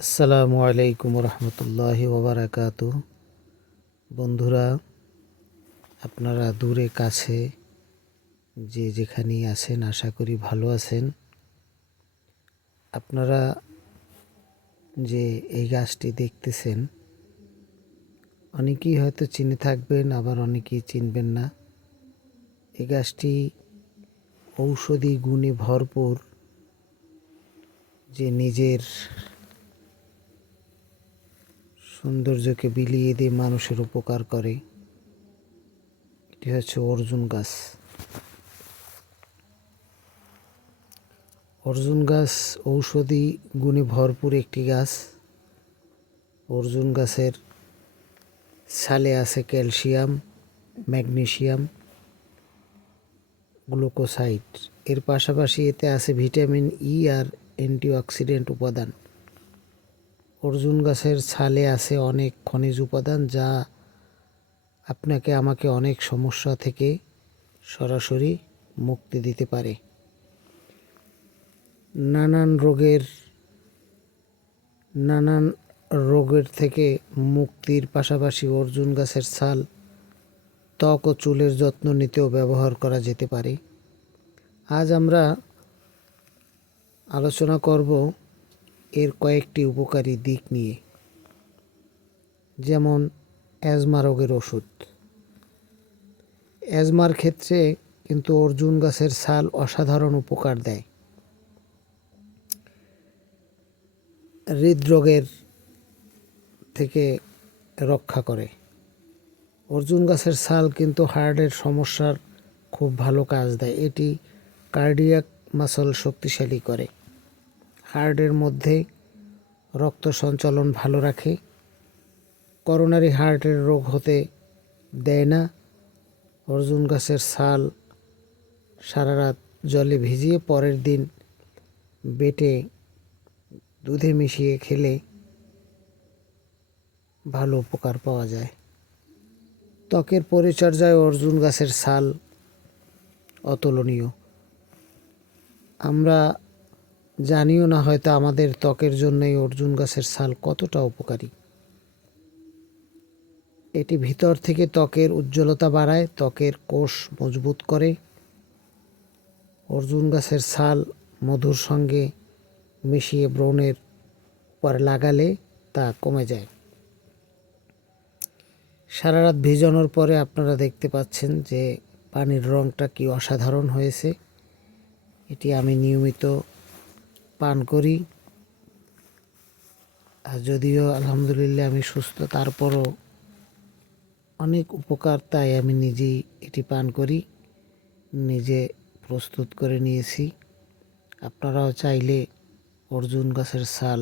আসসালামু আলাইকুম রহমতুল্লাহি ওবারাকাতু। বন্ধুরা, আপনারা দূরে কাছে যে যেখানেই আছেন আশা করি ভালো আছেন। আপনারা যে এই গাছটি দেখতেছেন অনেকেই হয়তো চিনে থাকবেন, আবার অনেকেই চিনবেন না। এই গাছটি ঔষধি গুণে ভরপুর, যে নিজের সৌন্দর্যকে বিলিয়ে দিয়ে মানুষের উপকার করে। এটি হচ্ছে অর্জুন গাছ। অর্জুন গাছ ঔষধি গুণে ভরপুর একটি গাছ। অর্জুন গাছের ছালে আছে ক্যালসিয়াম, ম্যাগনেসিয়াম, গ্লুকোসাইড। এর পাশাপাশি এতে আছে ভিটামিন ই আর অ্যান্টিঅক্সিডেন্ট উপাদান। অর্জুন গাছের ছালে আছে অনেক খনিজ উপাদান, যা আপনাকে আমাকে অনেক সমস্যা থেকে সরাসরি মুক্তি দিতে পারে। নানান রোগের থেকে মুক্তির পাশাপাশি অর্জুন গাছের ছাল ত্বক ও চুলের যত্ন নিতেও ব্যবহার করা যেতে পারে। আজ আমরা আলোচনা করব এর কয়েকটি উপকারী দিক নিয়ে, যেমন অ্যাজমা রোগের ওষুধ। অ্যাজমার ক্ষেত্রে কিন্তু অর্জুন গাছের ছাল অসাধারণ উপকার দেয়। হৃদরোগের থেকে রক্ষা করে। অর্জুন গাছের ছাল কিন্তু হার্টের সমস্যার খুব ভালো কাজ দেয়। এটি কার্ডিয়াক মাসল শক্তিশালী করে, হার্টের মধ্যে রক্ত সঞ্চালন ভালো রাখে, করোনারি হার্টের রোগ হতে দেয় না। অর্জুন গাছের ছাল সারা রাত জলে ভিজিয়ে পরের দিন বেটে দুধে মিশিয়ে খেলে ভালো উপকার পাওয়া যায়। ত্বকের পরিচর্যায় অর্জুন গাছের ছাল অতুলনীয়। আমরা জানিও না হয়তো আমাদের ত্বকের জন্যই অর্জুন গাছের ছাল কতটা উপকারী। এটি ভিতর থেকে ত্বকের উজ্জ্বলতা বাড়ায়, ত্বকের কোষ মজবুত করে। অর্জুন গাছের ছাল মধুর সঙ্গে মিশিয়ে ব্রণের পর লাগালে তা কমে যায়। সারা রাত ভিজানোর পরে আপনারা দেখতে পাচ্ছেন যে পানির রঙটা কি অসাধারণ হয়েছে। এটি আমি নিয়মিত পান করি। আর যদিও আলহামদুলিল্লাহ আমি সুস্থ, তারপরও অনেক উপকার, তাই আমি নিজেই এটি পান করি, নিজে প্রস্তুত করে নিয়েছি। আপনারাও চাইলে অর্জুন গাছের ছাল